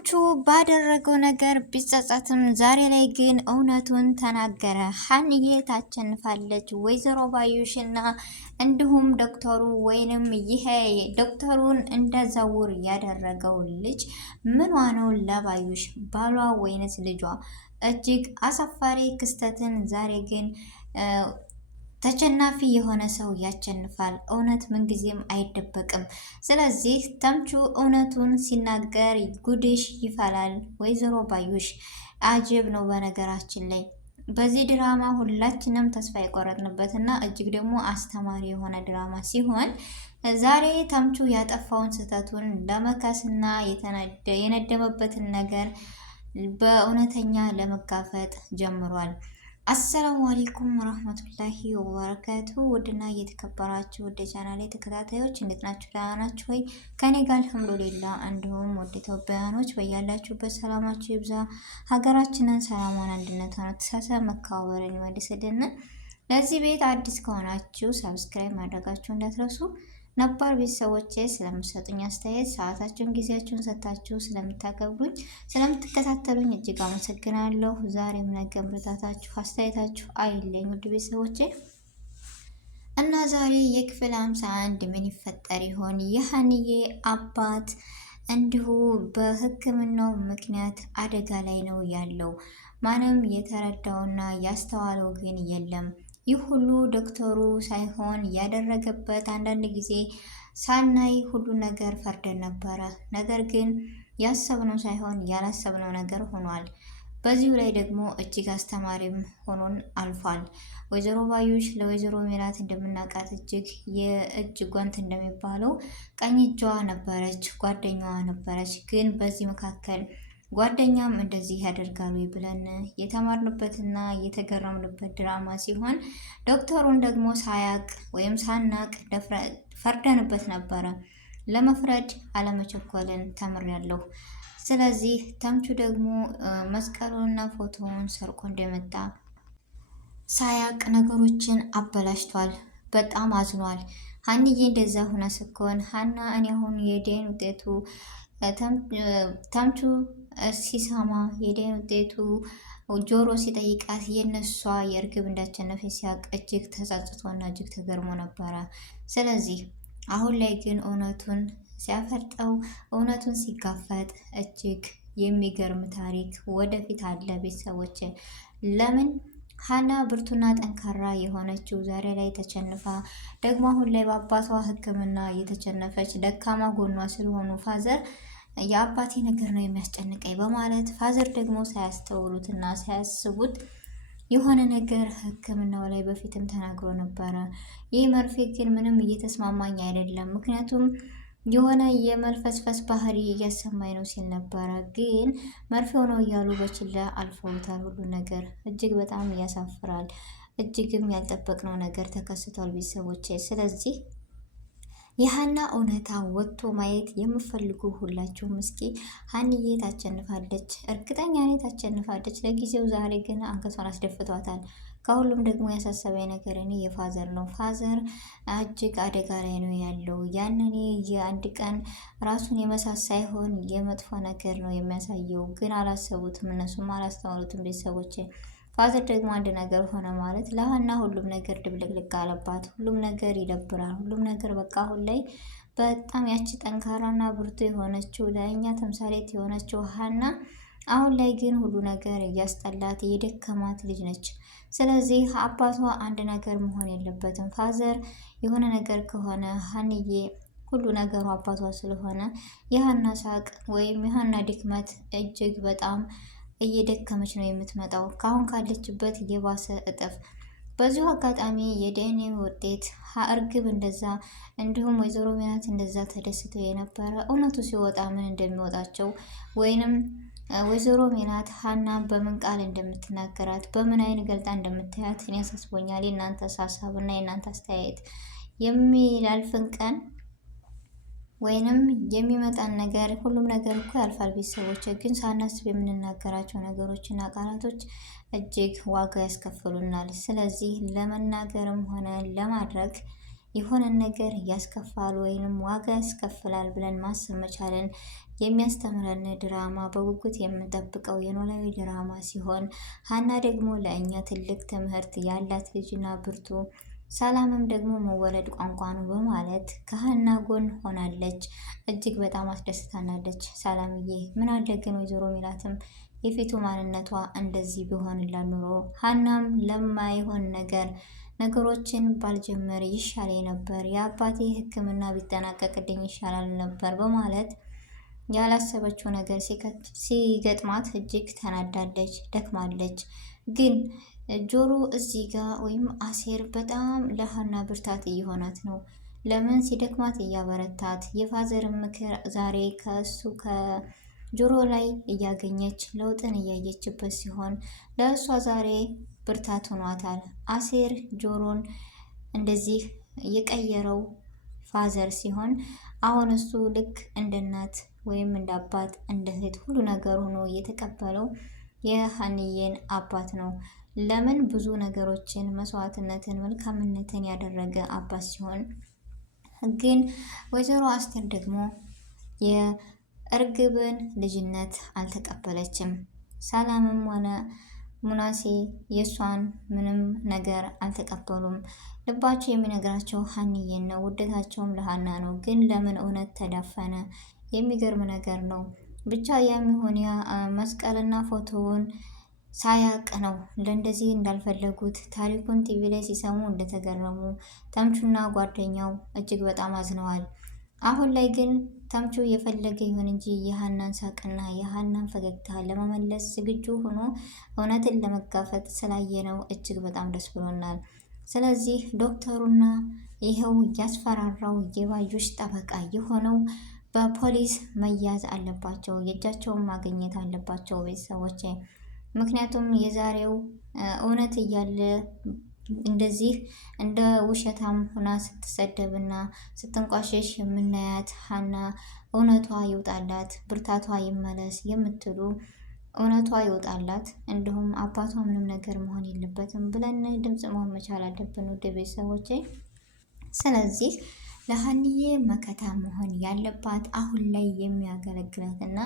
ተምቹ ባደረገው ነገር ቢጸጸትም ዛሬ ላይ ግን እውነቱን ተናገረ። ሀንዬ ታቸንፋለች። ወይዘሮ ባዩሽና እንዲሁም ዶክተሩ ወይንም ይሄ ዶክተሩን እንደዛውር ያደረገው ልጅ ምኗ ነው ለባዩሽ ባሏ ወይንስ ልጇ? እጅግ አሳፋሪ ክስተትን ዛሬ ግን ተሸናፊ የሆነ ሰው ያሸንፋል። እውነት ምንጊዜም አይደበቅም። ስለዚህ ተምቹ እውነቱን ሲናገር ጉድሽ ይፈላል። ወይዘሮ ባዩሽ አጅብ ነው። በነገራችን ላይ በዚህ ድራማ ሁላችንም ተስፋ የቆረጥንበት እና እጅግ ደግሞ አስተማሪ የሆነ ድራማ ሲሆን ዛሬ ተምቹ ያጠፋውን ስህተቱን ለመካስና የነደመበትን ነገር በእውነተኛ ለመጋፈጥ ጀምሯል። አሰላሙ አለይኩም ወራህመቱላሂ ወበረካቱ። ውድና እየተከበራችሁ ወደ ቻናሌ ተከታታዮች እንዴት ናችሁ? ደህና ናችሁ ወይ? ከኔ ጋር አልሐምዱሊላህ። እንዲሁም ወደ ኢትዮጵያውያኖች በያላችሁበት ሰላማችሁ ይብዛ። ሀገራችንን ሰላሟን፣ አንድነቷን፣ ተሳሰብ መከባበርን ይመልስልን። ለዚህ ቤት አዲስ ከሆናችሁ ሰብስክራይብ ማድረጋችሁ እንዳትረሱ። ነባር ቤተሰቦቼ ስለምትሰጡኝ አስተያየት ሰዓታችሁን ጊዜያችሁን ሰጥታችሁ ስለምታከብሩኝ ስለምትከታተሉኝ እጅግ አመሰግናለሁ። ዛሬም ነገም ብርታታችሁ አስተያየታችሁ አይለኝ ውድ ቤተሰቦቼ እና ዛሬ የክፍል 51 ምን ይፈጠር ይሆን? የሀንዬ አባት እንዲሁ በሕክምናው ምክንያት አደጋ ላይ ነው ያለው። ማንም የተረዳውና ያስተዋለው ግን የለም። ይህ ሁሉ ዶክተሩ ሳይሆን ያደረገበት አንዳንድ ጊዜ ሳናይ ሁሉ ነገር ፈርደን ነበረ። ነገር ግን ያሰብነው ሳይሆን ያላሰብነው ነገር ሆኗል። በዚሁ ላይ ደግሞ እጅግ አስተማሪም ሆኖን አልፏል። ወይዘሮ ባዩሽ ለወይዘሮ ሜላት እንደምናውቃት እጅግ የእጅ ጓንት እንደሚባለው ቀኝ እጇ ነበረች፣ ጓደኛዋ ነበረች። ግን በዚህ መካከል ጓደኛም እንደዚህ ያደርጋሉ ብለን የተማርንበትና የተገረምንበት ድራማ ሲሆን ዶክተሩን ደግሞ ሳያቅ ወይም ሳናቅ ፈርደንበት ነበረ። ለመፍረድ አለመቸኮልን ተምሬያለሁ። ስለዚህ ተምቹ ደግሞ መስቀሉንና ፎቶውን ሰርቆ እንደመጣ ሳያቅ ነገሮችን አበላሽቷል። በጣም አዝኗል። ሀንዬ እንደዛ ሁና ስኮን ሀና እኔ አሁን የዴን ውጤቱ ተምቹ ሲሰማ የደም ውጤቱ ጆሮ ሲጠይቃት የነሷ የእርግብ እንዳቸነፈ ሲያቅ እጅግ ተጸጽቶና እጅግ ተገርሞ ነበረ። ስለዚህ አሁን ላይ ግን እውነቱን ሲያፈርጠው እውነቱን ሲጋፈጥ እጅግ የሚገርም ታሪክ ወደፊት አለ። ቤተሰቦች ለምን ሀና ብርቱና ጠንካራ የሆነችው ዛሬ ላይ ተቸንፋ ደግሞ አሁን ላይ በአባቷ ሕክምና የተቸነፈች ደካማ ጎኗ ስለሆኑ ፋዘር የአባቴ ነገር ነው የሚያስጨንቀኝ በማለት ፋዘር ደግሞ ሳያስተውሉትና ሳያስቡት የሆነ ነገር ሕክምናው ላይ በፊትም ተናግሮ ነበረ። ይህ መርፌ ግን ምንም እየተስማማኝ አይደለም፣ ምክንያቱም የሆነ የመልፈስፈስ ባህሪ እያሰማኝ ነው ሲል ነበረ። ግን መርፌው ነው እያሉ በችላ አልፈውታል። ሁሉ ነገር እጅግ በጣም ያሳፍራል። እጅግም ያልጠበቅነው ነገር ተከስቷል ቤተሰቦቼ። ስለዚህ የሀና እውነታ ወጥቶ ማየት የምፈልጉ ሁላችሁም እስኪ ሀንዬ ታቸንፋለች፣ እርግጠኛ ነኝ ታቸንፋለች። ለጊዜው ዛሬ ግን አንገቷን አስደፍቷታል። ከሁሉም ደግሞ ያሳሰበኝ ነገር እኔ የፋዘር ነው። ፋዘር እጅግ አደጋ ላይ ነው ያለው። ያንን የአንድ ቀን ራሱን የመሳት ሳይሆን የመጥፎ ነገር ነው የሚያሳየው። ግን አላሰቡትም፣ እነሱም አላስተዋሉትም ቤተሰቦች። ፋዘር ደግሞ አንድ ነገር ሆነ ማለት ለሀና ሁሉም ነገር ድብልቅልቅ አለባት። ሁሉም ነገር ይደብራል። ሁሉም ነገር በቃ አሁን ላይ በጣም ያቺ ጠንካራና ብርቱ የሆነችው ለእኛ ተምሳሌት የሆነችው ሀና አሁን ላይ ግን ሁሉ ነገር እያስጠላት የደከማት ልጅ ነች። ስለዚህ አባቷ አንድ ነገር መሆን የለበትም። ፋዘር የሆነ ነገር ከሆነ ሀንዬ ሁሉ ነገሩ አባቷ ስለሆነ የሀና ሳቅ ወይም የሀና ድክመት እጅግ በጣም እየደከመች ነው የምትመጣው፣ ካሁን ካለችበት የባሰ እጥፍ። በዚሁ አጋጣሚ የዲኤንኤ ውጤት እርግብ እንደዛ እንዲሁም ወይዘሮ ሜላት እንደዛ ተደስተው የነበረ እውነቱ ሲወጣ ምን እንደሚወጣቸው ወይንም ወይዘሮ ሜላት ሀና በምን ቃል እንደምትናገራት በምን አይን ገልጣ እንደምታያት እኔ ያሳስቦኛል። የእናንተ ሀሳብና የእናንተ አስተያየት የሚላልፍን ቀን ወይንም የሚመጣን ነገር ሁሉም ነገር እኮ ያልፋል ቤተሰቦች። ግን ሳናስብ የምንናገራቸው ነገሮችና ቃላቶች እጅግ ዋጋ ያስከፍሉናል። ስለዚህ ለመናገርም ሆነ ለማድረግ የሆነ ነገር ያስከፋል ወይንም ዋጋ ያስከፍላል ብለን ማሰብ መቻልን የሚያስተምረን ድራማ በጉጉት የምንጠብቀው የኖላዊ ድራማ ሲሆን ሀና ደግሞ ለእኛ ትልቅ ትምህርት ያላት ልጅና ብርቱ፣ ሰላምም ደግሞ መወለድ ቋንቋ ነው በማለት ከሀና ጎን ሆናለች። እጅግ በጣም አስደስታናለች። ሰላምዬ ምን አለ ግን ወይዘሮ ሜላትም የፊቱ ማንነቷ እንደዚህ ቢሆንላት ኑሮ ሀናም ለማይሆን ነገሮችን ባልጀመር ይሻለኝ ነበር፣ የአባቴ ሕክምና ቢጠናቀቅልኝ ይሻላል ነበር በማለት ያላሰበችው ነገር ሲገጥማት እጅግ ተናዳለች፣ ደክማለች። ግን ጆሮ እዚህ ጋር ወይም አሴር በጣም ለሀና ብርታት እየሆናት ነው። ለምን ሲደክማት እያበረታት የፋዘርን ምክር ዛሬ ከእሱ ከጆሮ ላይ እያገኘች ለውጥን እያየችበት ሲሆን ለእሷ ዛሬ ብርታት ሆኗታል። አሴር ጆሮን እንደዚህ የቀየረው ፋዘር ሲሆን አሁን እሱ ልክ እንደ እናት ወይም እንደ አባት እንደ እህት ሁሉ ነገር ሆኖ የተቀበለው የሀንዬን አባት ነው። ለምን ብዙ ነገሮችን መስዋዕትነትን፣ መልካምነትን ያደረገ አባት ሲሆን ግን ወይዘሮ አስቴር ደግሞ የእርግብን ልጅነት አልተቀበለችም። ሰላምም ሆነ ሙናሴ የእሷን ምንም ነገር አልተቀበሉም። ልባቸው የሚነግራቸው ሀንዬን ነው፣ ውደታቸውም ለሀና ነው። ግን ለምን እውነት ተዳፈነ? የሚገርም ነገር ነው። ብቻ ያም ይሁን ያ መስቀልና ፎቶውን ሳያቅ ነው ለእንደዚህ እንዳልፈለጉት ታሪኩን ቲቪ ላይ ሲሰሙ እንደተገረሙ ተምቹና ጓደኛው እጅግ በጣም አዝነዋል። አሁን ላይ ግን ተምቹ የፈለገ ይሁን እንጂ የሀናን ሳቅና የሀናን ፈገግታ ለመመለስ ዝግጁ ሆኖ እውነትን ለመጋፈጥ ስላየነው እጅግ በጣም ደስ ብሎናል። ስለዚህ ዶክተሩና ይኸው እያስፈራራው የባዩሽ ጠበቃ የሆነው በፖሊስ መያዝ አለባቸው፣ የእጃቸውን ማግኘት አለባቸው ቤተሰቦች። ምክንያቱም የዛሬው እውነት እያለ እንደዚህ እንደ ውሸታም ሆና ስትሰደብና ስትንቋሸሽ የምናያት ሀና እውነቷ ይውጣላት፣ ብርታቷ ይመለስ የምትሉ እውነቷ ይውጣላት፣ እንዲሁም አባቷ ምንም ነገር መሆን የለበትም ብለን ድምፅ መሆን መቻል አለብን ውድ ቤተሰቦቼ። ስለዚህ ለሀንዬ መከታ መሆን ያለባት አሁን ላይ የሚያገለግላት እና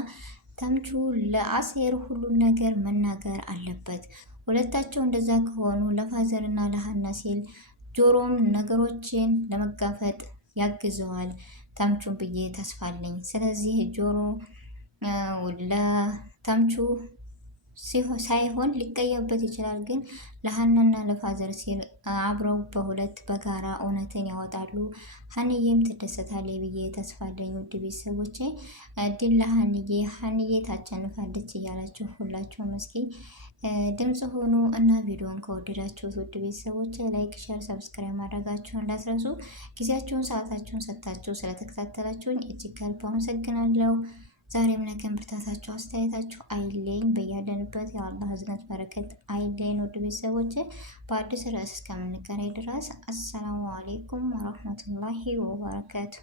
ተምቹ ለአሴር ሁሉን ነገር መናገር አለበት። ሁለታቸው እንደዛ ከሆኑ ለፋዘር እና ለሀና ሲል ጆሮም ነገሮችን ለመጋፈጥ ያግዘዋል ተምቹን ብዬ ተስፋለኝ። ስለዚህ ጆሮ ለተምቹ ሳይሆን ሊቀየምበት ይችላል፣ ግን ለሀናና ለፋዘር ሲል አብረው በሁለት በጋራ እውነትን ያወጣሉ። ሀንዬም ትደሰታለች ብዬ ተስፋለኝ። ውድ ቤተሰቦቼ ድል ለሀንዬ፣ ሀንዬ ታቸንፋለች እያላችሁ ሁላችሁም እስኪ ድምፅ ሆኑ እና ቪዲዮን ከወደዳችሁት ውድ ቤተሰቦች ላይክ፣ ሸር፣ ሰብስክራይብ ማድረጋችሁን እንዳትረሱ። ጊዜያችሁን ሰዓታችሁን ሰጥታችሁ ስለተከታተላችሁኝ እጅግ ከልብ አመሰግናለሁ። ዛሬም ነገም ብርታታችሁ አስተያየታችሁ አይለኝ። በያለንበት የአላህ ህዝነት በረከት አይለኝ። ውድ ቤተሰቦች በአዲስ ርዕስ እስከምንገናኝ ድረስ አሰላሙ አሌይኩም ወረህመቱላሂ ወበረካቱ።